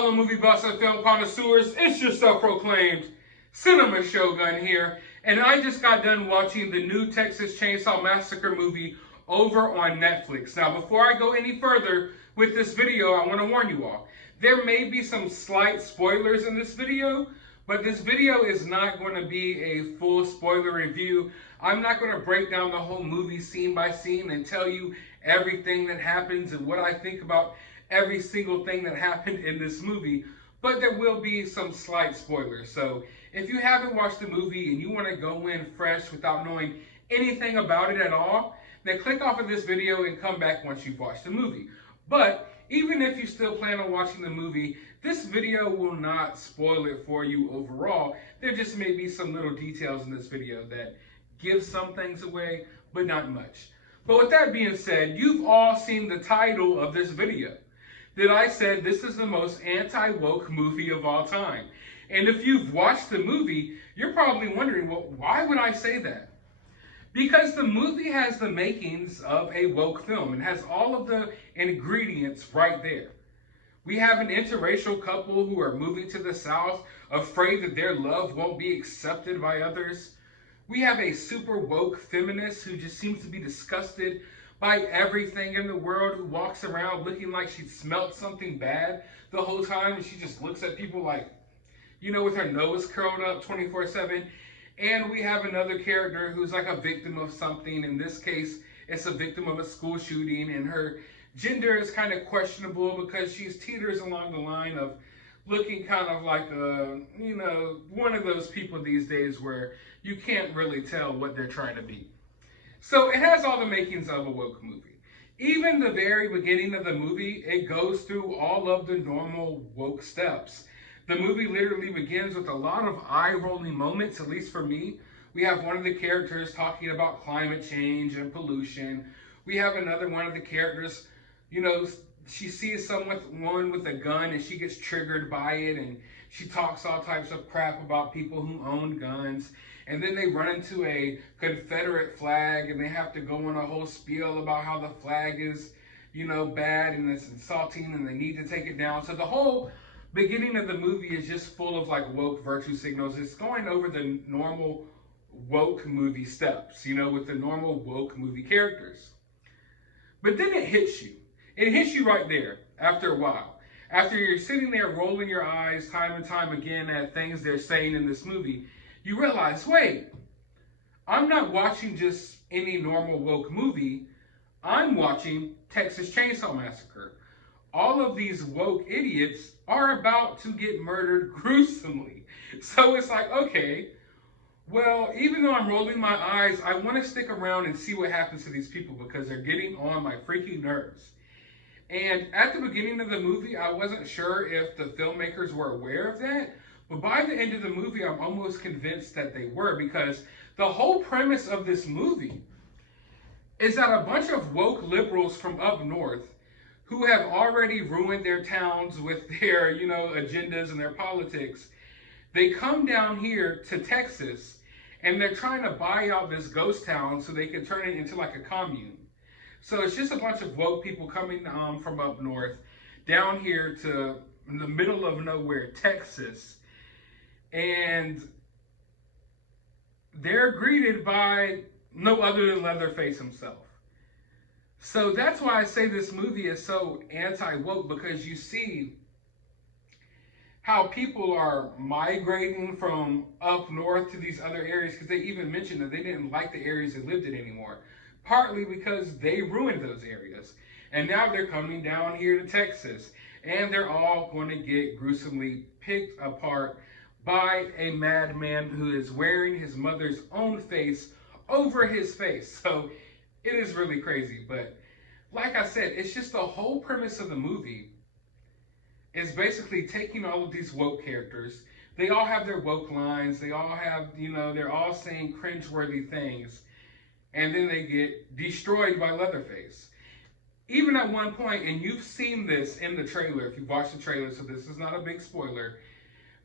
fellow movie buffs and film connoisseurs, it's your self-proclaimed cinema shogun here, and I just got done watching the new Texas Chainsaw Massacre movie over on Netflix. Now, before I go any further with this video, I want to warn you all, there may be some slight spoilers in this video, but this video is not going to be a full spoiler review. I'm not going to break down the whole movie scene by scene and tell you everything that happens and what I think about every single thing that happened in this movie, but there will be some slight spoilers. So if you haven't watched the movie and you want to go in fresh without knowing anything about it at all, then click off of this video and come back once you've watched the movie. But even if you still plan on watching the movie, this video will not spoil it for you overall. There just may be some little details in this video that give some things away, but not much. But with that being said, you've all seen the title of this video, that I said this is the most anti-woke movie of all time. And if you've watched the movie, you're probably wondering, well, why would I say that? Because the movie has the makings of a woke film. It has all of the ingredients right there. We have an interracial couple who are moving to the South, afraid that their love won't be accepted by others. We have a super woke feminist who just seems to be disgusted by everything in the world, who walks around looking like she smelled something bad the whole time, and she just looks at people like, you know, with her nose curled up 24/7. And we have another character who's like a victim of something. In this case, it's a victim of a school shooting, and her gender is kind of questionable because she's teeters along the line of looking kind of like a, you know, one of those people these days where you can't really tell what they're trying to be. So it has all the makings of a woke movie. Even the very beginning of the movie, it goes through all of the normal woke steps. The movie literally begins with a lot of eye-rolling moments, at least for me. We have one of the characters talking about climate change and pollution. We have another one of the characters, you know, she sees someone with a gun and she gets triggered by it, and she talks all types of crap about people who own guns. And then they run into a Confederate flag and they have to go on a whole spiel about how the flag is, you know, bad and it's insulting and they need to take it down. So the whole beginning of the movie is just full of like woke virtue signals. It's going over the normal woke movie steps, you know, with the normal woke movie characters. But then it hits you. It hits you right there after a while. After you're sitting there rolling your eyes time and time again at things they're saying in this movie, you realize, wait, I'm not watching just any normal woke movie. I'm watching Texas Chainsaw Massacre. All of these woke idiots are about to get murdered gruesomely. So it's like, okay, well, even though I'm rolling my eyes, I want to stick around and see what happens to these people because they're getting on my freaking nerves. And at the beginning of the movie, I wasn't sure if the filmmakers were aware of that. But by the end of the movie, I'm almost convinced that they were, because the whole premise of this movie is that a bunch of woke liberals from up north who have already ruined their towns with their, you know, agendas and their politics, they come down here to Texas and they're trying to buy out this ghost town so they can turn it into like a commune. So it's just a bunch of woke people coming from up north down here to in the middle of nowhere, Texas. And they're greeted by no other than Leatherface himself. So that's why I say this movie is so anti-woke, because you see how people are migrating from up north to these other areas, because they even mentioned that they didn't like the areas they lived in anymore. Partly because they ruined those areas. And now they're coming down here to Texas. And they're all going to get gruesomely picked apart by a madman who is wearing his mother's own face over his face. So it is really crazy. But like I said, it's just the whole premise of the movie is basically taking all of these woke characters. They all have their woke lines. They all have, you know, they're all saying cringeworthy things. And then they get destroyed by Leatherface. Even at one point, and you've seen this in the trailer, if you've watched the trailer, so this is not a big spoiler,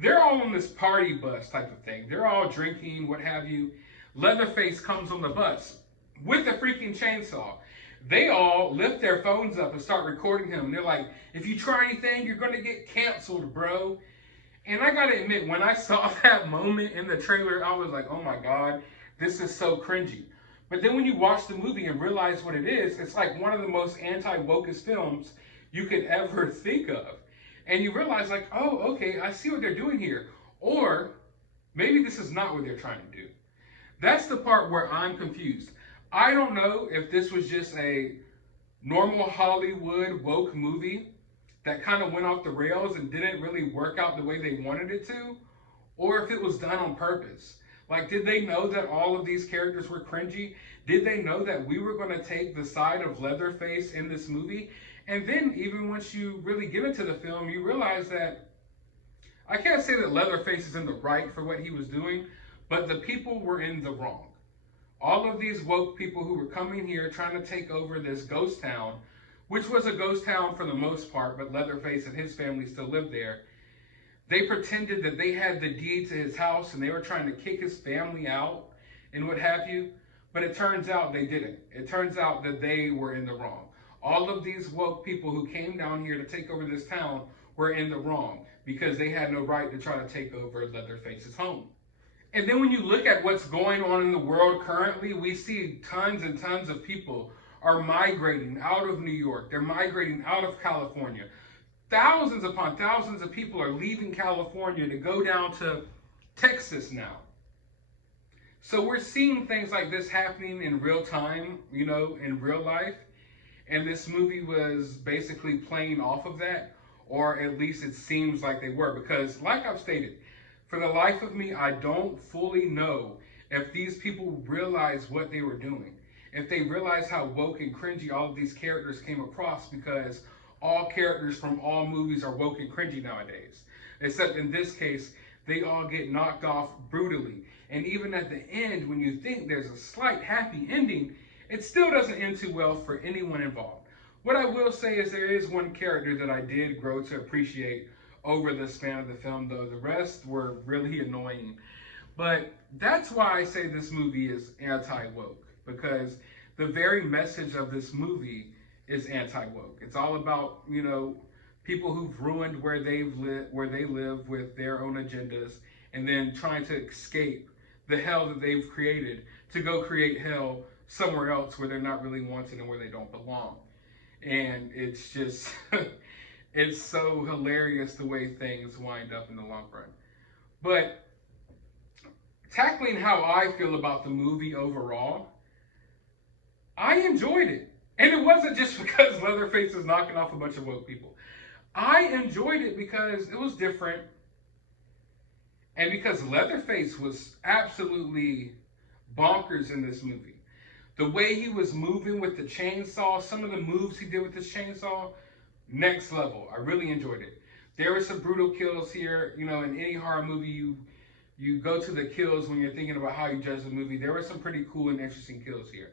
they're all on this party bus type of thing. They're all drinking, what have you. Leatherface comes on the bus with a freaking chainsaw. they all lift their phones up and start recording him. And they're like, if you try anything, you're going to get canceled, bro. And I got to admit, when I saw that moment in the trailer, I was like, oh my God, this is so cringy. But then when you watch the movie and realize what it is, it's like one of the most anti-wokest films you could ever think of. And you realize like, oh, okay, I see what they're doing here. Or maybe this is not what they're trying to do. That's the part where I'm confused. I don't know if this was just a normal Hollywood woke movie that kind of went off the rails and didn't really work out the way they wanted it to, or if it was done on purpose. Like, did they know that all of these characters were cringy? Did they know that we were going to take the side of Leatherface in this movie? And then, even once you really get into the film, you realize that I can't say that Leatherface is in the right for what he was doing, but the people were in the wrong. All of these woke people who were coming here trying to take over this ghost town, which was a ghost town for the most part, but Leatherface and his family still lived there. They pretended that they had the deed to his house and they were trying to kick his family out and what have you. But it turns out they didn't. It turns out that they were in the wrong. All of these woke people who came down here to take over this town were in the wrong because they had no right to try to take over Leatherface's home. And then when you look at what's going on in the world currently, we see tons and tons of people are migrating out of New York. They're migrating out of California. Thousands upon thousands of people are leaving California to go down to Texas now. So we're seeing things like this happening in real time, you know, in real life. And this movie was basically playing off of that, or at least it seems like they were, because like I've stated, for the life of me, I don't fully know if these people realize what they were doing. If they realize how woke and cringy all of these characters came across, because all characters from all movies are woke and cringy nowadays. Except in this case, they all get knocked off brutally. And even at the end, when you think there's a slight happy ending, it still doesn't end too well for anyone involved. What I will say is there is one character that I did grow to appreciate over the span of the film, though the rest were really annoying. But that's why I say this movie is anti-woke, because the very message of this movie is anti-woke. It's all about, you know, people who've ruined where they live with their own agendas, and then trying to escape the hell that they've created to go create hell somewhere else where they're not really wanted and where they don't belong. And it's just it's so hilarious the way things wind up in the long run. But tackling how I feel about the movie overall, I enjoyed it. And it wasn't just because Leatherface is knocking off a bunch of woke people. I enjoyed it because it was different. And because Leatherface was absolutely bonkers in this movie. The way he was moving with the chainsaw, some of the moves he did with this chainsaw, next level. I really enjoyed it. There were some brutal kills here. You know, in any horror movie, you go to the kills when you're thinking about how you judge the movie. There were some pretty cool and interesting kills here.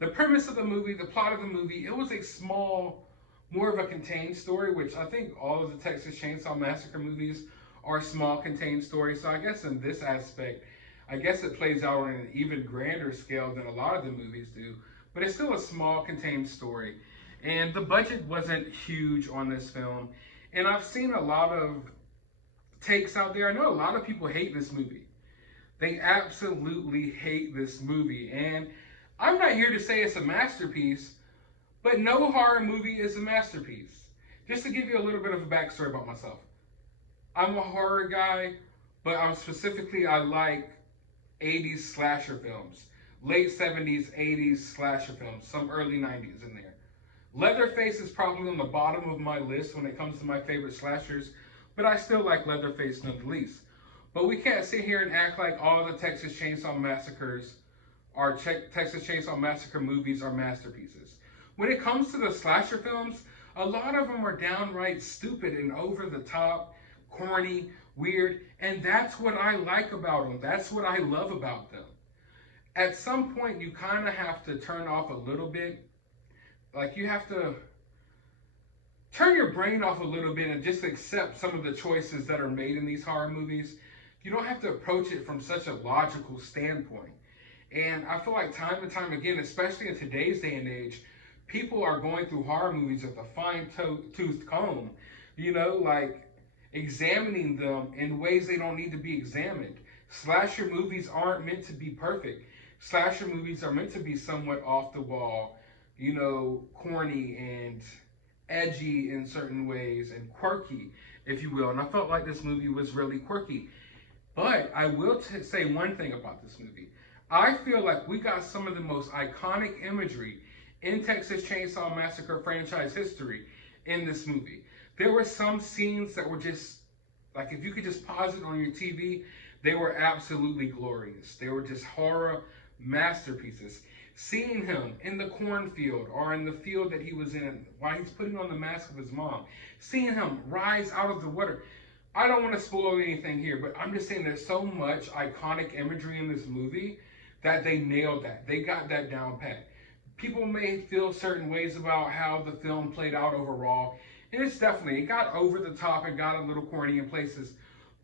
The premise of the movie, the plot of the movie, it was a small, more of a contained story, which I think all of the Texas Chainsaw Massacre movies are small, contained stories. So I guess in this aspect, I guess it plays out on an even grander scale than a lot of the movies do. But it's still a small, contained story. And the budget wasn't huge on this film. And I've seen a lot of takes out there. I know a lot of people hate this movie. They absolutely hate this movie. And I'm not here to say it's a masterpiece, but no horror movie is a masterpiece. Just to give you a little bit of a backstory about myself. I'm a horror guy, but I like 80s slasher films. Late 70s, 80s slasher films, some early 90s in there. Leatherface is probably on the bottom of my list when it comes to my favorite slashers, but I still like Leatherface nonetheless. But we can't sit here and act like all the Texas Chainsaw Massacres or Texas Chainsaw Massacre movies are masterpieces. When it comes to the slasher films, a lot of them are downright stupid and over the top, corny, weird, and that's what I like about them. That's what I love about them. At some point, you kind of have to turn off a little bit. Like, you have to turn your brain off a little bit and just accept some of the choices that are made in these horror movies. You don't have to approach it from such a logical standpoint. And I feel like time and time again, especially in today's day and age, people are going through horror movies with a fine-toothed comb, you know, like examining them in ways they don't need to be examined. Slasher movies aren't meant to be perfect. Slasher movies are meant to be somewhat off the wall, you know, corny and edgy in certain ways and quirky, if you will. And I felt like this movie was really quirky. But I will say one thing about this movie. I feel like we got some of the most iconic imagery in Texas Chainsaw Massacre franchise history in this movie. There were some scenes that were just, like if you could just pause it on your TV, they were absolutely glorious. They were just horror masterpieces. Seeing him in the cornfield or in the field that he was in while he's putting on the mask of his mom, seeing him rise out of the water. I don't want to spoil anything here, but I'm just saying there's so much iconic imagery in this movie that they nailed that. They got that down pat. People may feel certain ways about how the film played out overall, and it's definitely, it got over the top, it got a little corny in places,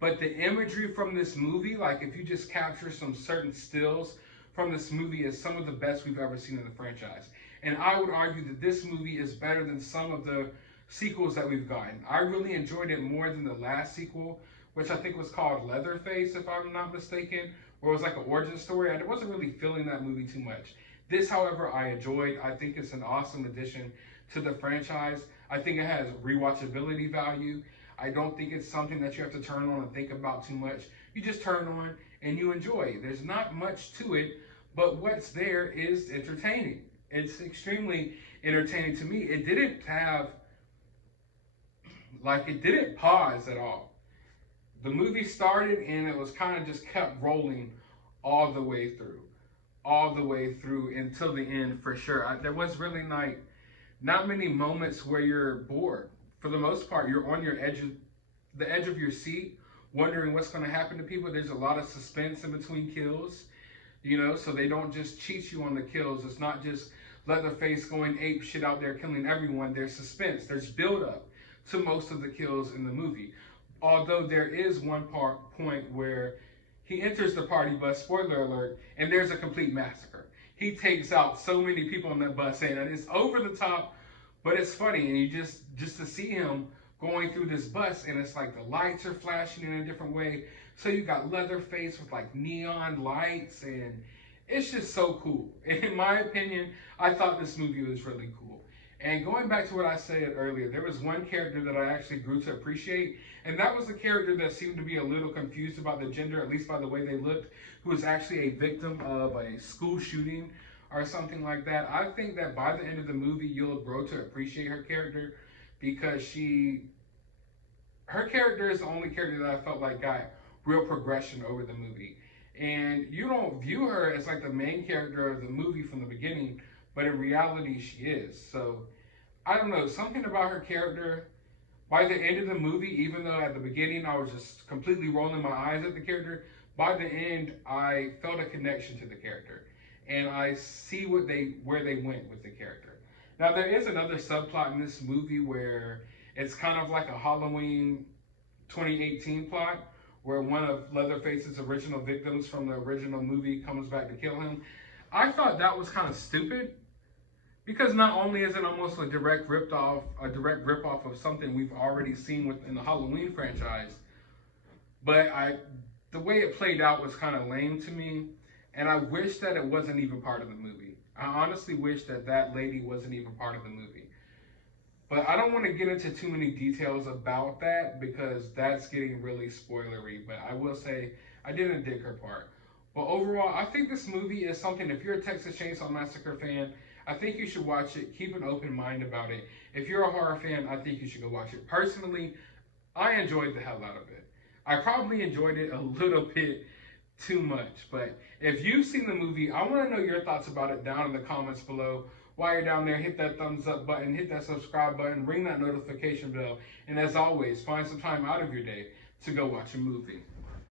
but the imagery from this movie, like if you just capture some certain stills from this movie, is some of the best we've ever seen in the franchise. And I would argue that this movie is better than some of the sequels that we've gotten. I really enjoyed it more than the last sequel, which I think was called Leatherface, if I'm not mistaken, or it was like an origin story. I wasn't really feeling that movie too much. This, however, I enjoyed. I think it's an awesome addition to the franchise. I think it has rewatchability value. I don't think it's something that you have to turn on and think about too much. You just turn on and you enjoy. There's not much to it, but what's there is entertaining. It's extremely entertaining to me. It didn't have, like, it didn't pause at all. The movie started and it was kind of just kept rolling all the way through until the end, for sure. There was really not many moments where you're bored. For the most part, you're on the edge of your seat, wondering what's going to happen to people. There's a lot of suspense in between kills, you know, so they don't just cheat you on the kills. It's not just Leatherface going ape shit out there killing everyone. There's suspense. There's build up to most of the kills in the movie. Although there is one point where he enters the party bus, spoiler alert, and there's a complete massacre. He takes out so many people on that bus, and it's over the top, but it's funny. And you just to see him going through this bus, and it's like the lights are flashing in a different way. So you got Leatherface with like neon lights, and it's just so cool. In my opinion, I thought this movie was really cool. And going back to what I said earlier, there was one character that I actually grew to appreciate, and that was the character that seemed to be a little confused about the gender, at least by the way they looked, who was actually a victim of a school shooting or something like that. I think that by the end of the movie, you'll grow to appreciate her character, because her character is the only character that I felt like got real progression over the movie. And you don't view her as like the main character of the movie from the beginning, but in reality she is. So I don't know, something about her character, by the end of the movie, even though at the beginning I was just completely rolling my eyes at the character, by the end I felt a connection to the character, and I see where they went with the character. Now there is another subplot in this movie where it's kind of like a Halloween 2018 plot, where one of Leatherface's original victims from the original movie comes back to kill him. I thought that was kind of stupid, because not only is it almost a direct rip-off of something we've already seen within the Halloween franchise, but the way it played out was kind of lame to me, and I wish that it wasn't even part of the movie. I honestly wish that that lady wasn't even part of the movie. But I don't want to get into too many details about that, because that's getting really spoilery. But I will say I didn't dig her part. But overall, I think this movie is something, if you're a Texas Chainsaw Massacre fan, I think you should watch it. Keep an open mind about it. If you're a horror fan, I think you should go watch it. Personally, I enjoyed the hell out of it. I probably enjoyed it a little bit too much. But if you've seen the movie, I want to know your thoughts about it down in the comments below. While you're down there, hit that thumbs up button, hit that subscribe button, ring that notification bell, and as always, find some time out of your day to go watch a movie.